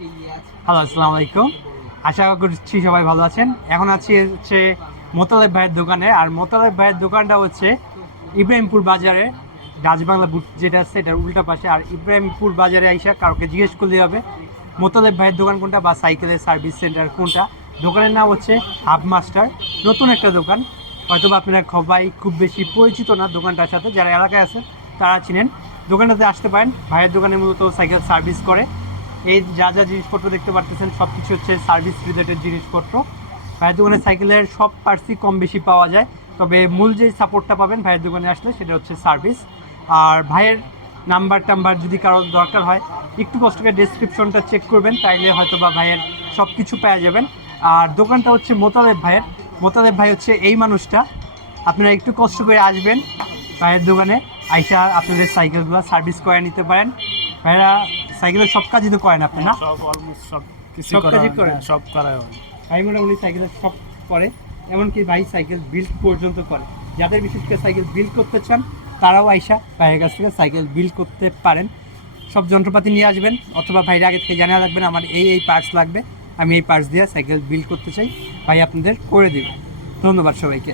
Hello, আসসালামু আলাইকুম। আশা করছি সবাই ভালো আছেন। এখন আছি হচ্ছে মোতালেব ভাইয়ের দোকানে। আর মোতালেব ভাইয়ের দোকানটা হচ্ছে ইব্রাহিমপুর বাজারে, ডাচ বাংলা বুট যেটা আছে এটার উল্টা পাশে। আর ইব্রাহিমপুর বাজারে আইসা কাউকে জিজ্ঞেস করলে হবে মোতালেব ভাইয়ের দোকান কোনটা বা সাইকেলের সার্ভিস সেন্টার কোনটা। দোকানের নাম হচ্ছে হাব মাস্টার। নতুন একটা দোকান, হয়তো বা আপনারা সবাই খুব বেশি পরিচিত না দোকানটার সাথে। যারা এলাকায় আছে তারা চিনেন। দোকানটাতে আসতে পারেন। ভাইয়ের দোকানে মূলত সাইকেল সার্ভিস করে। এই যা যা জিনিসপত্র দেখতে পারতেছেন সব কিছু হচ্ছে সার্ভিস রিলেটেড জিনিসপত্র। ভাইয়ের দোকানে সাইকেলের সব পার্টসই কম বেশি পাওয়া যায়, তবে মূল যে সাপোর্টটা পাবেন ভাইয়ের দোকানে আসলে সেটা হচ্ছে সার্ভিস। আর ভাইয়ের নাম্বার টাম্বার যদি কারোর দরকার হয় একটু কষ্ট করে ডেসক্রিপশনটা চেক করবেন, তাইলে হয়তো বা ভাইয়ের সব কিছু পেয়ে যাবেন। আর দোকানটা হচ্ছে মোতালেব ভাইয়ের। মোতালেব ভাই হচ্ছে এই মানুষটা। আপনারা একটু কষ্ট করে আসবেন ভাইয়ের দোকানে, আইসা আপনাদের সাইকেলগুলো সার্ভিস করে নিতে পারেন। ভাইরা সাইকেলের সব কাজই তো করেন আপনি, না? সব অলমোস্ট সব কিছু সব করা কাজই হয়, করেন? সব করা হয়। ভাই মোটামুটি সাইকেলের সব করে, এমনকি ভাই সাইকেল বিল্ড পর্যন্ত করে। যাদের বিশেষ করে সাইকেল বিল্ড করতে চান তারাও আইসা ভাইয়ের কাছ থেকে সাইকেল বিল্ড করতে পারেন। সব যন্ত্রপাতি নিয়ে আসবেন, অথবা ভাইয়ের আগে থেকে জানিয়ে রাখবেন আমার এই পার্টস লাগবে, আমি এই পার্টস দিয়ে সাইকেল বিল্ড করতে চাই, ভাই আপনাদের করে দেবেন। ধন্যবাদ সবাইকে।